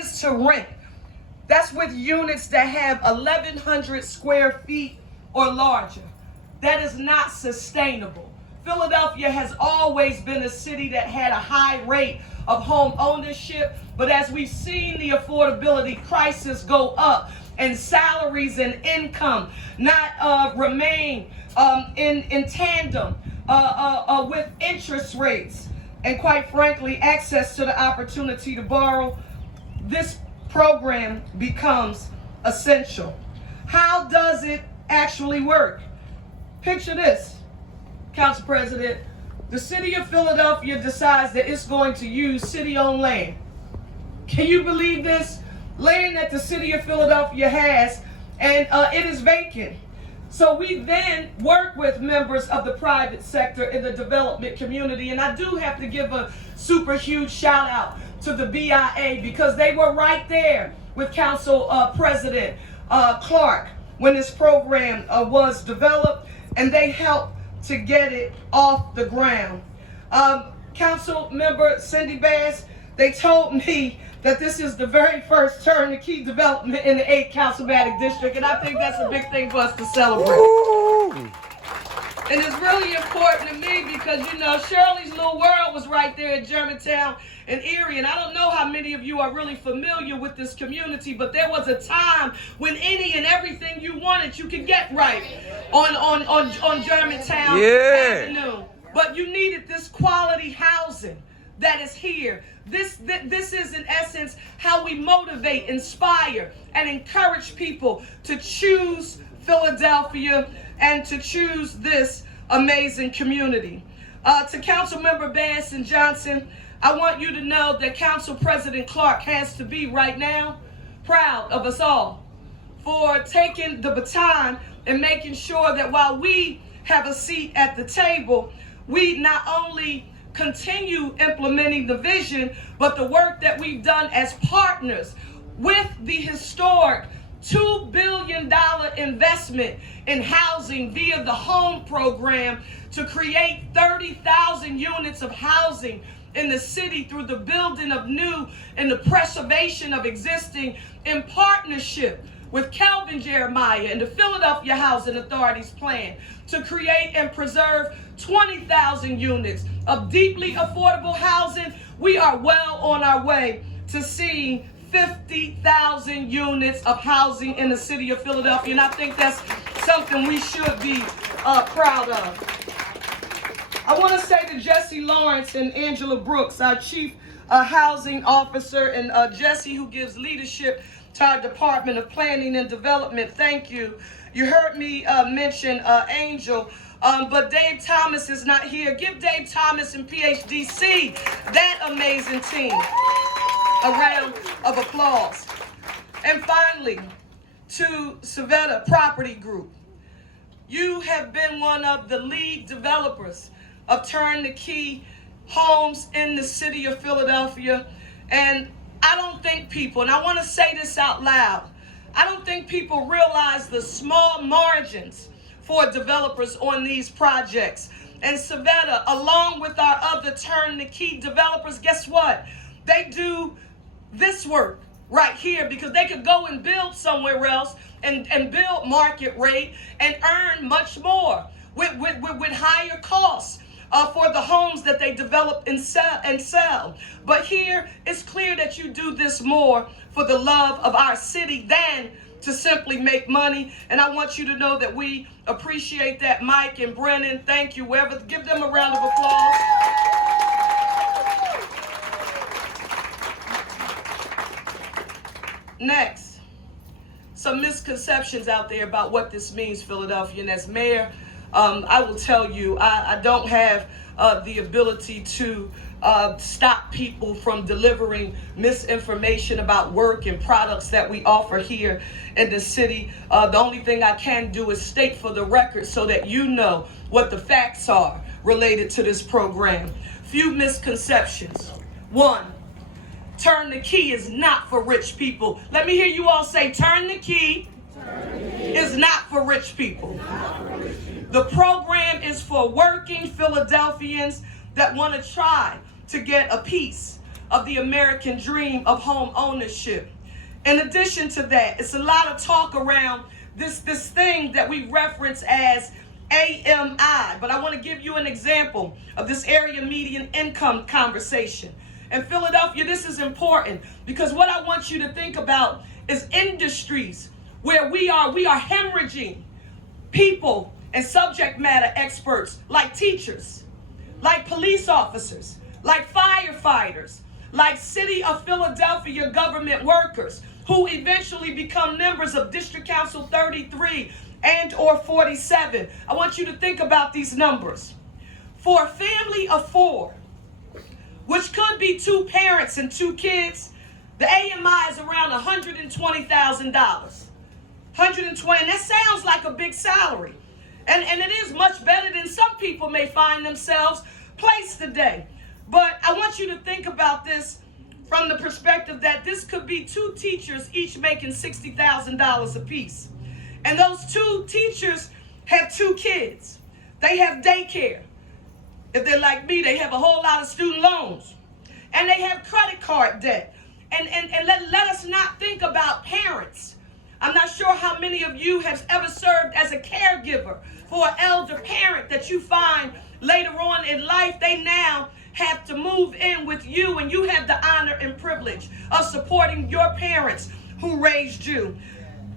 is to rent. That's with units that have 1,100 square feet or larger. That is not sustainable. Philadelphia has always been a city that had a high rate of home ownership, but as we've seen the affordability crisis go up and salaries and income not remain in tandem with interest rates, and quite frankly, access to the opportunity to borrow, this program becomes essential. How does it actually work? Picture this, Council President. The city of Philadelphia decides that it's going to use city-owned land. Can you believe this? Land that the city of Philadelphia has, and it is vacant. So we then work with members of the private sector in the development community, and I do have to give a super huge shout out to the BIA because they were right there with Council President Clark when this program was developed, and they helped to get it off the ground. Council member Cindy Bass, they told me that this is the very first turnkey development in the 8th Councilmatic District, and I think that's a big thing for us to celebrate. Ooh. And it's really important to me because, you know, Shirley's Little World was right there in Germantown and Erie, and I don't know how many of you are really familiar with this community, but there was a time when any and everything you wanted you could get right on Germantown Avenue. But you needed this quality housing that is here. This is in essence how we motivate, inspire, and encourage people to choose Philadelphia and to choose this amazing community. To Councilmember Bass and Johnson, I want you to know that Council President Clark has to be right now proud of us all for taking the baton and making sure that while we have a seat at the table, we not only continue implementing the vision, but the work that we've done as partners with the historic $2 billion investment in housing via the HOME program to create 30,000 units of housing in the city through the building of new and the preservation of existing, in partnership with Kelvin Jeremiah and the Philadelphia Housing Authority's plan to create and preserve 20,000 units of deeply affordable housing. We are well on our way to seeing 50,000 units of housing in the city of Philadelphia, and I think that's something we should be proud of. I want to say to Jesse Lawrence and Angela Brooks, our Chief Housing Officer, and Jesse, who gives leadership to our Department of Planning and Development, thank you. You heard me mention Angel, but Dave Thomas is not here. Give Dave Thomas and PHDC, that amazing team, a round of applause. And finally, to Savetta Property Group. You have been one of the lead developers of turnkey homes in the city of Philadelphia. And I don't think people, and I want to say this out loud, I don't think people realize the small margins for developers on these projects. And Savetta, along with our other turnkey developers, guess what? They do this work right here because they could go and build somewhere else and build market rate and earn much more with higher costs for the homes that they develop and sell. But here it's clear that you do this more for the love of our city than to simply make money. And I want you to know that we appreciate that. Mike and Brennan, thank you. Give them a round of applause. Next, some misconceptions out there about what this means, Philadelphia. And as mayor, I will tell you, I don't have the ability to stop people from delivering misinformation about work and products that we offer here in the city. The only thing I can do is state for the record so that you know what the facts are related to this program. Few misconceptions. One, turn the key is not for rich people. Let me hear you all say, turn the key is not for rich people. The program is for working Philadelphians that want to try to get a piece of the American dream of home ownership. In addition to that, it's a lot of talk around this thing that we reference as AMI, but I want to give you an example of this area median income conversation. In Philadelphia, this is important because what I want you to think about is industries where we are hemorrhaging people and subject matter experts like teachers, like police officers, like firefighters, like City of Philadelphia government workers who eventually become members of District Council 33 and or 47. I want you to think about these numbers. For a family of 4, which could be 2 parents and 2 kids, the AMI is around $120,000. 120, and that sounds like a big salary. And it is much better than some people may find themselves placed today. But I want you to think about this from the perspective that this could be 2 teachers each making $60,000 apiece. And those 2 teachers have 2 kids. They have daycare. If they're like me, they have a whole lot of student loans. And they have credit card debt. And let us not think about parents. I'm not sure how many of you have ever served as a caregiver for an elder parent that you find later on in life, they now have to move in with you, and you have the honor and privilege of supporting your parents who raised you.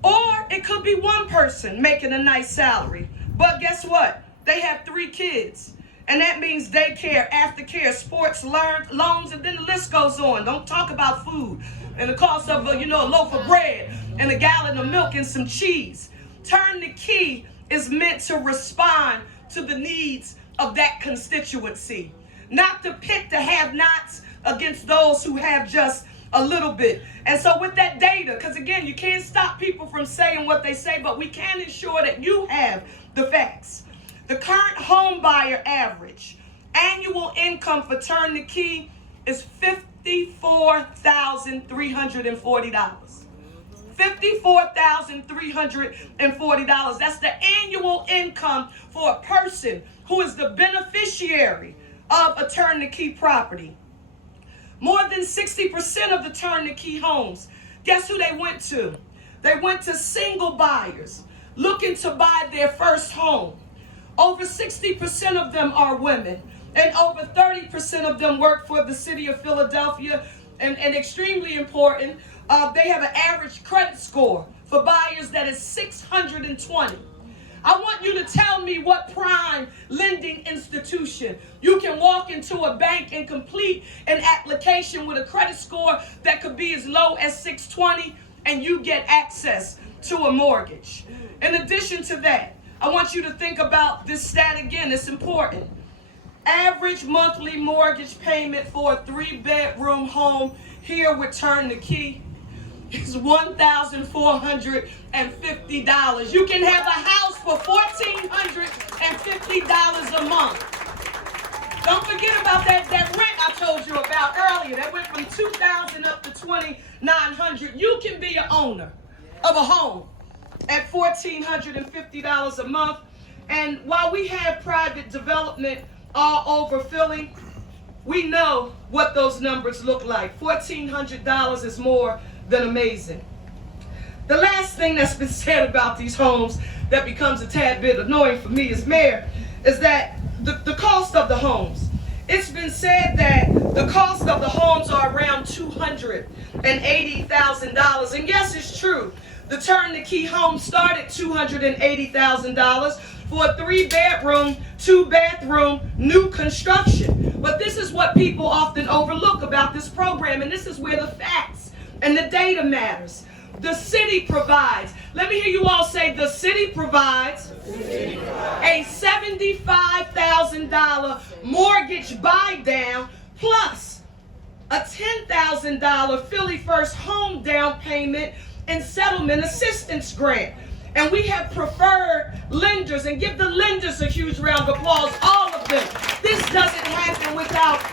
Or it could be one person making a nice salary, but guess what? They have 3 kids, and that means daycare, aftercare, sports, loans, and then the list goes on. Don't talk about food and the cost of a loaf of bread and a gallon of milk and some cheese. Turn the Key is meant to respond to the needs of that constituency, not to pit the have-nots against those who have just a little bit. And so with that data, because again, you can't stop people from saying what they say, but we can ensure that you have the facts. The current home buyer average annual income for Turn the Key is $54,340. $54,340. That's the annual income for a person who is the beneficiary of a Turn the Key property. More than 60% of the Turn the Key homes, guess who they went to? They went to single buyers looking to buy their first home. Over 60% of them are women, and over 30% of them work for the City of Philadelphia. And extremely important, they have an average credit score for buyers that is 620. I want you to tell me what prime lending institution you can walk into a bank and complete an application with a credit score that could be as low as 620 and you get access to a mortgage. In addition to that, I want you to think about this stat again. It's important. Average monthly mortgage payment for a 3-bedroom home here with Turn the Key is $1,450. You can have a house for $1,450 a month. Don't forget about that rent I told you about earlier. That went from $2,000 up to $2,900. You can be an owner of a home at $1,450 a month. And while we have private development all over Philly, we know what those numbers look like. $1,400 is more than amazing. The last thing that's been said about these homes that becomes a tad bit annoying for me as mayor is that the cost of the homes. It's been said that the cost of the homes are around $280,000. And yes, it's true. The Turn the Key home started $280,000 for a 3-bedroom, 2-bathroom, new construction. But this is what people often overlook about this program, and this is where the facts and the data matters. The city provides, let me hear you all say, the city provides a $75,000 mortgage buy down plus a $10,000 Philly First home down payment and settlement assistance grant. And we have preferred lenders, and give the lenders a huge round of applause, all of them. This doesn't happen without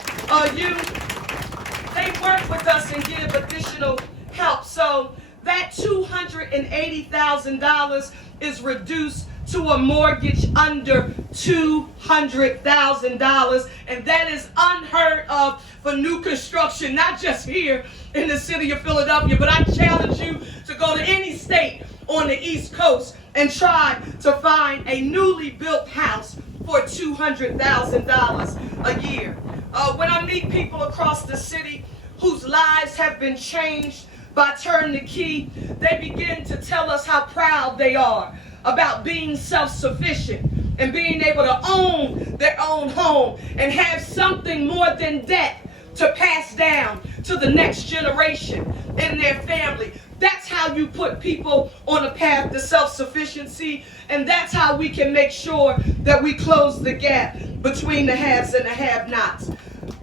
you. They work with us and give additional help. So that $280,000 is reduced to a mortgage under $200,000. And that is unheard of for new construction, not just here in the city of Philadelphia, but I challenge you to go to any state on the East Coast and try to find a newly built house for $200,000 a year. When I meet people across the city whose lives have been changed by Turn the Key, they begin to tell us how proud they are about being self-sufficient and being able to own their own home and have something more than debt to pass down to the next generation in their family. That's how you put people on a path to self-sufficiency, and that's how we can make sure that we close the gap between the haves and the have-nots.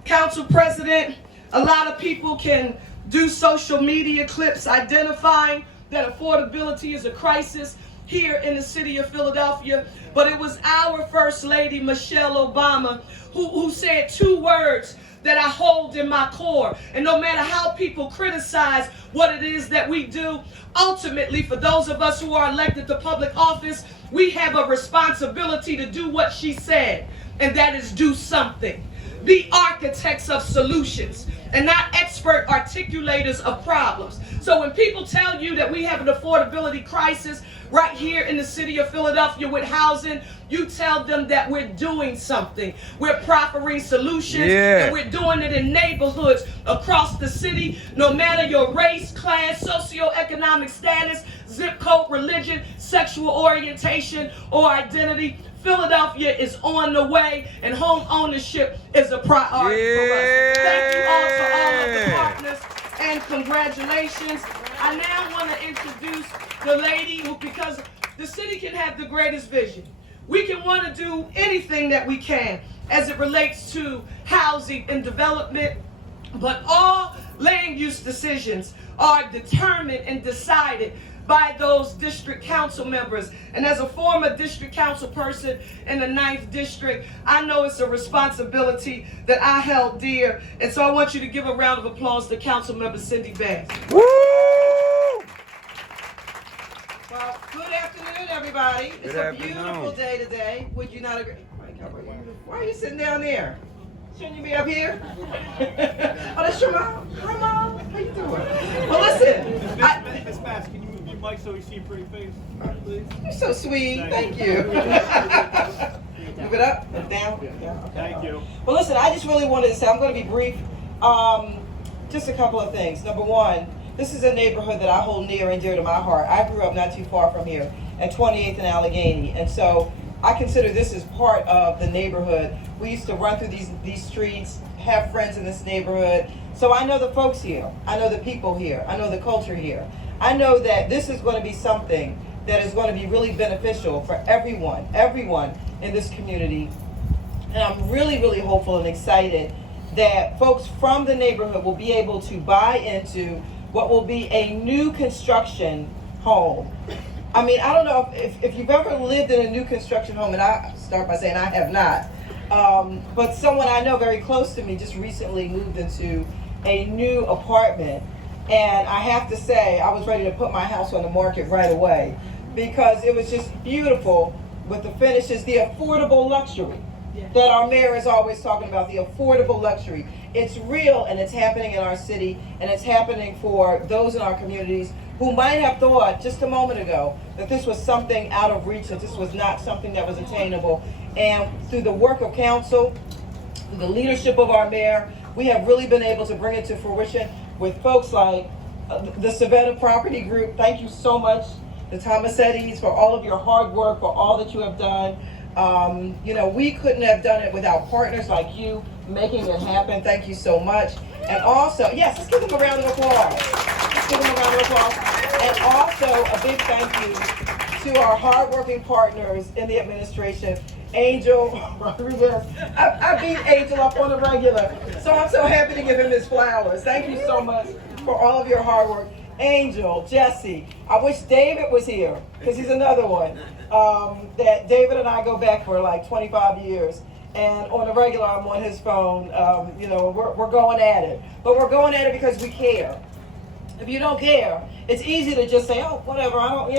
Council President, a lot of people can do social media clips identifying that affordability is a crisis here in the city of Philadelphia, but it was our First Lady, Michelle Obama, who said two words that I hold in my core. And no matter how people criticize what it is that we do, ultimately, for those of us who are elected to public office, we have a responsibility to do what she said, and that is do something. Be architects of solutions and not expert articulators of problems. So when people tell you that we have an affordability crisis right here in the city of Philadelphia with housing, you tell them that we're doing something. We're proffering solutions, and we're doing it in neighborhoods across the city, no matter your race, class, socioeconomic status, zip code, religion, sexual orientation, or identity. Philadelphia is on the way, and home ownership is a priority for us. Thank you all to all of the partners, and congratulations. I now want to introduce the lady who, because the city can have the greatest vision. We can want to do anything that we can as it relates to housing and development, but all land use decisions are determined and decided by those district council members. And as a former district council person in the 9th district, I know it's a responsibility that I held dear. And so I want you to give a round of applause to Council Member Cindy Bass. Woo! Well, good afternoon, everybody. It's a beautiful day today. Would you not agree? Why are you sitting down there? Shouldn't you be up here? Oh, that's your mom. Hi, Mom. How you doing? Well, listen. Miss Bass, can you move your mic so we see your pretty face, please? You're so sweet. Thank you. Move it up, down. Yeah, okay. Thank you. Well, listen, I just really wanted to say, I'm going to be brief. Just a couple of things. Number one, this is a neighborhood that I hold near and dear to my heart. I grew up not too far from here at 28th and Allegheny, and so I consider this as part of the neighborhood. We used to run through these streets, have friends in this neighborhood. So I know the folks here. I know the people here. I know the culture here. I know that this is going to be something that is going to be really beneficial for everyone in this community. And I'm really, really hopeful and excited that folks from the neighborhood will be able to buy into what will be a new construction home. I mean, I don't know if you've ever lived in a new construction home, and I start by saying I have not, but someone I know very close to me just recently moved into a new apartment, and I have to say I was ready to put my house on the market right away because it was just beautiful with the finishes, the affordable luxury that our mayor is always talking about, the affordable luxury. It's real, and it's happening in our city, and it's happening for those in our communities who might have thought just a moment ago that this was something out of reach, that this was not something that was attainable. And through the work of council, through the leadership of our mayor, we have really been able to bring it to fruition with folks like the Savannah Property Group. Thank you so much, the Tomasettis, for all of your hard work, for all that you have done. You know, we couldn't have done it without partners like you making it happen. Thank you so much. And also, yes, let's give them a round of applause. Let's give them a round of applause. And also a big thank you to our hardworking partners in the administration, Angel Rodriguez. I beat Angel up on a regular, so I'm so happy to give him his flowers. Thank you so much for all of your hard work. Angel, Jesse. I wish David was here, because he's another one. That David and I go back for like 25 years. And on the regular, I'm on his phone. You know, we're going at it. But we're going at it because we care. If you don't care, It's easy to just say, oh, whatever, I don't,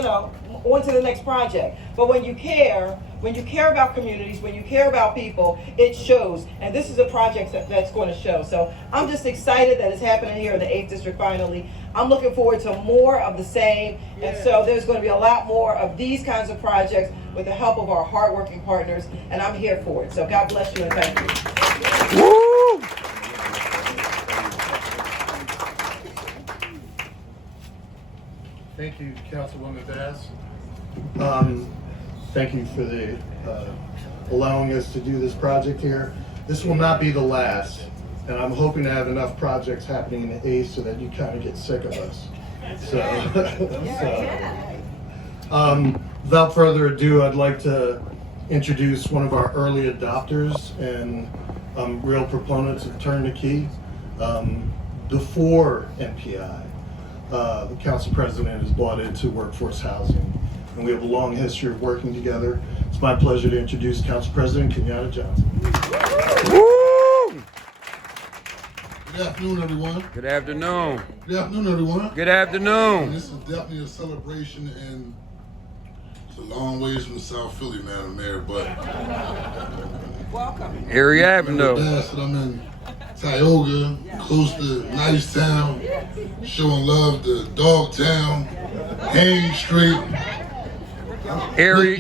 on to the next project. But when you care about communities, when you care about people, it shows. And this is a project that's going to show. So I'm just excited that it's happening here in the 8th District finally. I'm looking forward to more of the same. And so there's going to be a lot more of these kinds of projects with the help of our hardworking partners. And I'm here for it. So God bless you and thank you. Woo! Thank you, Councilwoman Bass. Thank you for the allowing us to do this project here. This will not be the last, and I'm hoping to have enough projects happening in the A so that you kind of get sick of us. Without further ado, I'd like to introduce one of our early adopters and real proponents of Turn the Key. Before MPI, the council president is bought into workforce housing, and we have a long history of working together. It's my pleasure to introduce Council President Kenyatta Johnson. Woo! Good afternoon, everyone. Good afternoon. Good afternoon, everyone. Good afternoon. This is definitely a celebration, and it's a long ways from South Philly, Madam Mayor, but Welcome. Erie Avenue. I'm in Tioga, close to Nicetown, showing love to Dogtown, Haines Street, Erie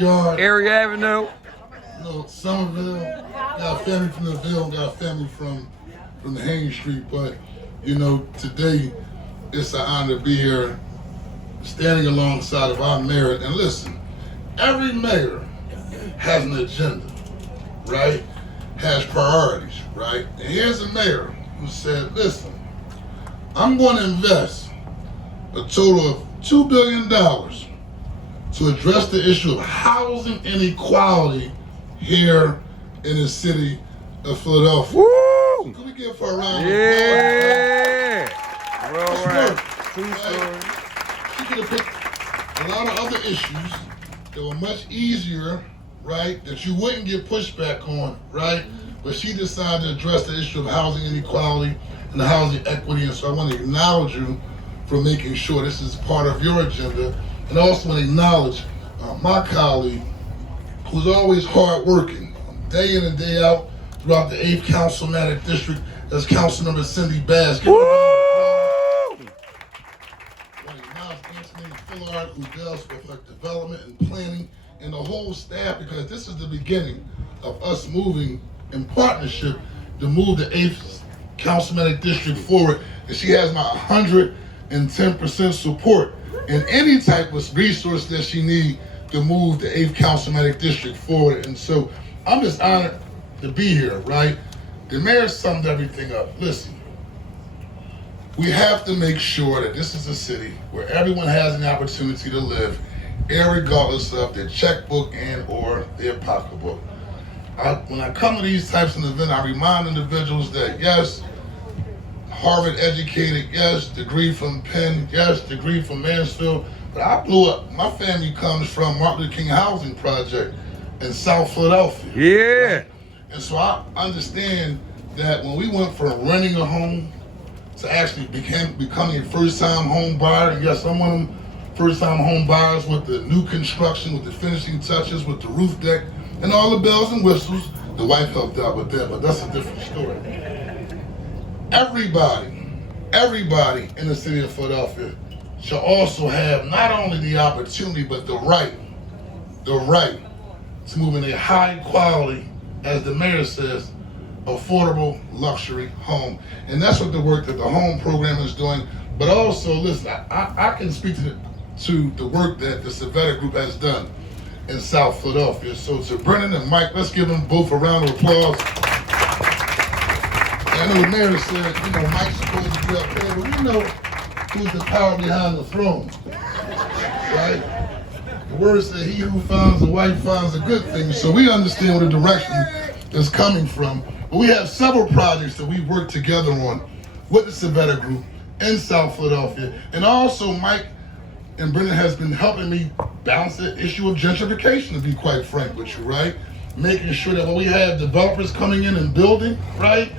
Avenue. Somerville. Got family from the Ville, got family from the Haines Street, but today it's an honor to be here standing alongside of our mayor. And listen, every mayor has an agenda, right? Has priorities, right? And here's a mayor who said, listen, I'm going to invest a total of $2 billion to address the issue of housing inequality here in the city of Philadelphia. Woo! Can we give her a round of applause? Yeah. All It's right. work, True right? story. She could have picked a lot of other issues that were much easier, right, that you wouldn't get pushback on, right? But she decided to address the issue of housing inequality and the housing equity. And so I want to acknowledge you for making sure this is part of your agenda. And I also want to acknowledge my colleague, who's always hardworking, day in and day out throughout the 8th Councilmanic District. That's Councilmember Cindy Bass. Woo! Anthony Fillard, who deals with like development and planning, and the whole staff, because this is the beginning of us moving in partnership to move the 8th Councilmanic District forward. And she has my 110% support in any type of resource that she needs to move the 8th Councilmanic District forward. And so I'm just honored to be here, right? The mayor summed everything up. Listen, we have to make sure that this is a city where everyone has an opportunity to live, irregardless of their checkbook and or their pocketbook. When I come to these types of events, I remind individuals that yes, Harvard educated, yes, degree from Penn, yes, degree from Mansfield, but I blew up. My family comes from Martin Luther King Housing Project in South Philadelphia. Yeah. Right? And so I understand that when we went from renting a home to actually becoming a first-time home buyer, and yes, I'm one of them first-time home buyers with the new construction, with the finishing touches, with the roof deck, and all the bells and whistles. The wife helped out with that, but that's a different story. Everybody in the city of Philadelphia should also have not only the opportunity, but the right to move in a high quality, as the mayor says, affordable luxury home. And that's what the work that the home program is doing. But also, listen, I can speak to the work that the Savetta Group has done in South Philadelphia. So to Brennan and Mike, let's give them both a round of applause. I know the mayor said, Mike's supposed to be up there, but we know who's the power behind the throne, right? The word said, he who finds a wife finds a good thing. So we understand where the direction is coming from. But we have several projects that we work together on with the Savetta Group in South Philadelphia. And also Mike and Brennan has been helping me balance the issue of gentrification, to be quite frank with you, right? Making sure that when we have developers coming in and building, right?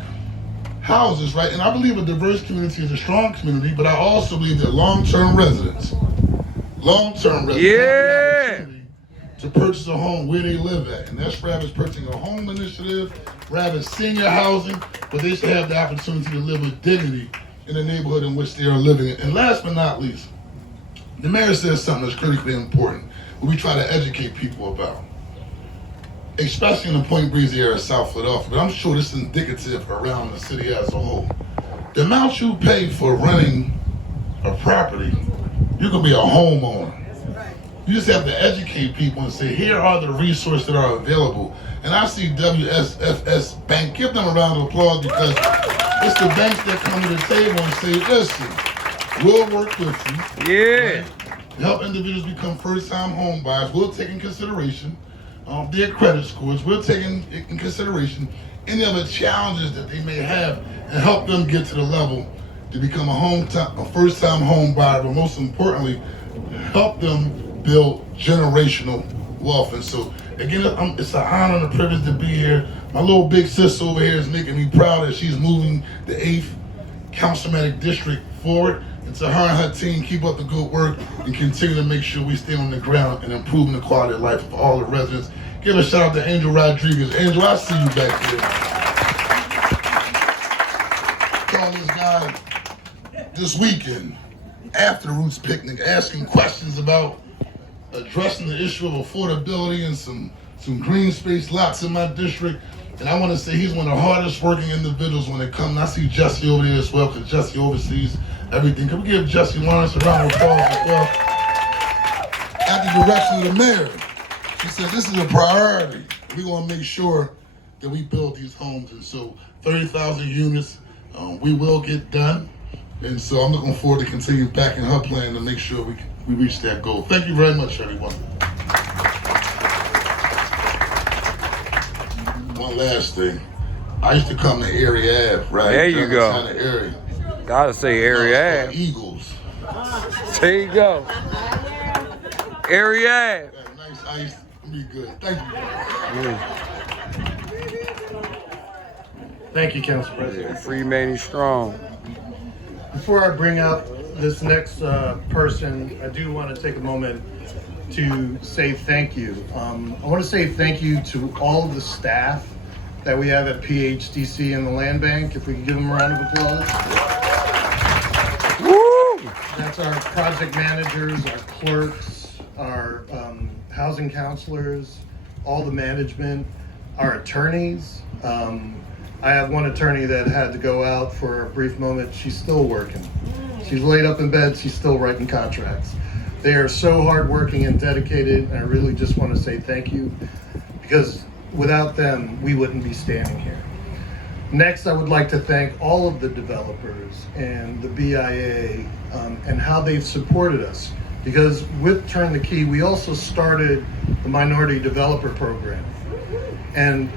houses, right? And I believe a diverse community is a strong community, but I also believe that long-term residents have the opportunity to purchase a home where they live at. And that's Rabbit's Purchasing a Home initiative, Rabbit's senior housing, but they should have the opportunity to live with dignity in the neighborhood in which they are living in. And last but not least, the mayor says something that's critically important, what we try to educate people about, especially in the Point Breeze area of South Philadelphia, but I'm sure this is indicative around the city as a whole. The amount you pay for renting a property, you can be a homeowner. You just have to educate people and say, here are the resources that are available. And I see WSFS Bank, give them a round of applause, because it's the banks that come to the table and say, listen, we'll work with you. Yeah. To help individuals become first-time home buyers. We'll take in consideration their credit scores. We'll take in consideration any other challenges that they may have and help them get to the level to become a first-time home buyer, but most importantly, help them build generational wealth. And so, again, it's an honor and a privilege to be here. My little big sis over here is making me proud that she's moving the 8th Councilmanic District forward. And to her and her team, keep up the good work and continue to make sure we stay on the ground and improving the quality of life of all the residents. Give a shout out to Angel Rodriguez. Angel, I see you back there. Call this guy this weekend after the Roots Picnic, asking questions about addressing the issue of affordability and some green space lots in my district. And I want to say he's one of the hardest working individuals when it comes. I see Jesse over there as well, because Jesse oversees everything. Can we give Jesse Lawrence a round of applause as well? At the direction of the mayor, she said this is a priority. We want to make sure that we build these homes. And so 30,000 units, we will get done. And so I'm looking forward to continue backing her plan to make sure we reach that goal. Thank you very much, everyone. One last thing. I used to come to Area Ave, right? There you go. Kind of area. Gotta say Area Ave. Eagles. There you go. Area Ave. That nice ice. Be good. Thank you. Thank you, Council President. Free Manny Strong. Before I bring up this next person, I do want to take a moment to say thank you. I want to say thank you to all of the staff that we have at PHDC and the Land Bank. If we can give them a round of applause. Woo! That's our project managers, our clerks, our housing counselors, all the management, our attorneys. I have one attorney that had to go out for a brief moment. She's still working. She's laid up in bed. She's still writing contracts. They are so hardworking and dedicated. And I really just want to say thank you, because without them, we wouldn't be standing here. Next, I would like to thank all of the developers and the BIA and how they've supported us. Because with Turn the Key, we also started the Minority Developer Program. And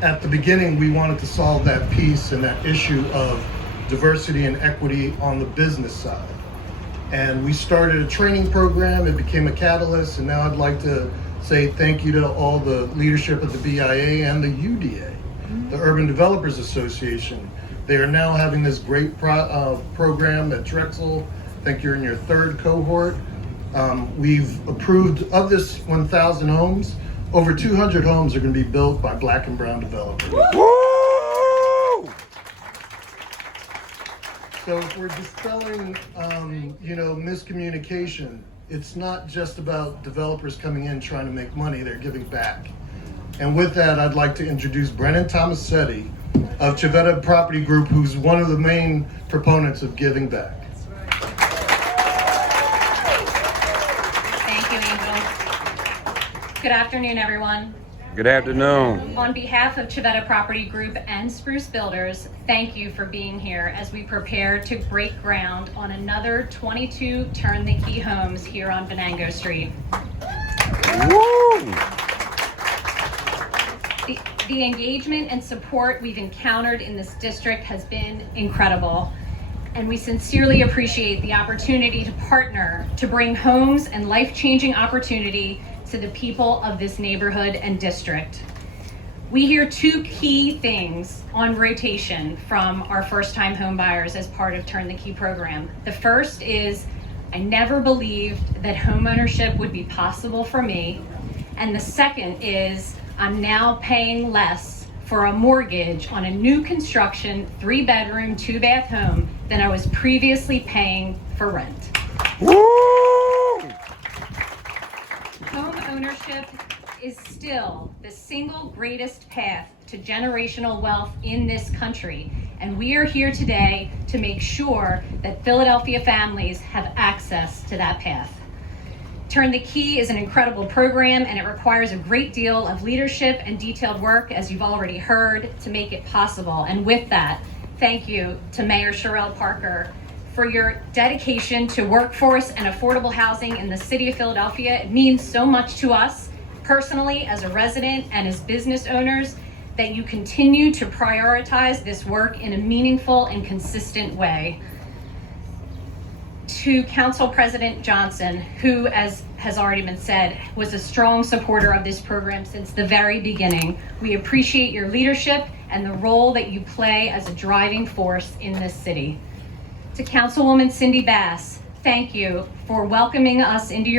at the beginning, we wanted to solve that piece and that issue of diversity and equity on the business side. And we started a training program. It became a catalyst. And now I'd like to say thank you to all the leadership of the BIA and the UDA, the Urban Developers Association. They are now having this great program at Drexel. I think you're in your 3rd cohort. We've approved, of this 1,000 homes, over 200 homes are going to be built by Black and brown developers. Woo! So if we're dispelling, miscommunication, it's not just about developers coming in trying to make money, they're giving back. And with that, I'd like to introduce Brennan Tomasetti of Civetta Property Group, who's one of the main proponents of giving back. Thank you, Angel. Good afternoon, everyone. Good afternoon. On behalf of Civetta Property Group and Spruce Builders, thank you for being here as we prepare to break ground on another 22 Turn the Key homes here on Venango Street. Woo! The engagement and support we've encountered in this district has been incredible, and we sincerely appreciate the opportunity to partner to bring homes and life-changing opportunity to the people of this neighborhood and district. We hear two key things on rotation from our first-time home buyers as part of Turn the Key program. The first is, I never believed that homeownership would be possible for me. And the second is, I'm now paying less for a mortgage on a new construction 3-bedroom, 2-bath home than I was previously paying for rent. Woo! Home ownership is still the single greatest path to generational wealth in this country, and we are here today to make sure that Philadelphia families have access to that path. Turn the Key is an incredible program, and it requires a great deal of leadership and detailed work, as you've already heard, to make it possible. And with that, thank you to Mayor Cherelle Parker for your dedication to workforce and affordable housing in the city of Philadelphia. It means so much to us personally as a resident and as business owners that you continue to prioritize this work in a meaningful and consistent way. To Council President Johnson, who, as has already been said, was a strong supporter of this program since the very beginning, we appreciate your leadership and the role that you play as a driving force in this city. To Councilwoman Cindy Bass, thank you for welcoming us into your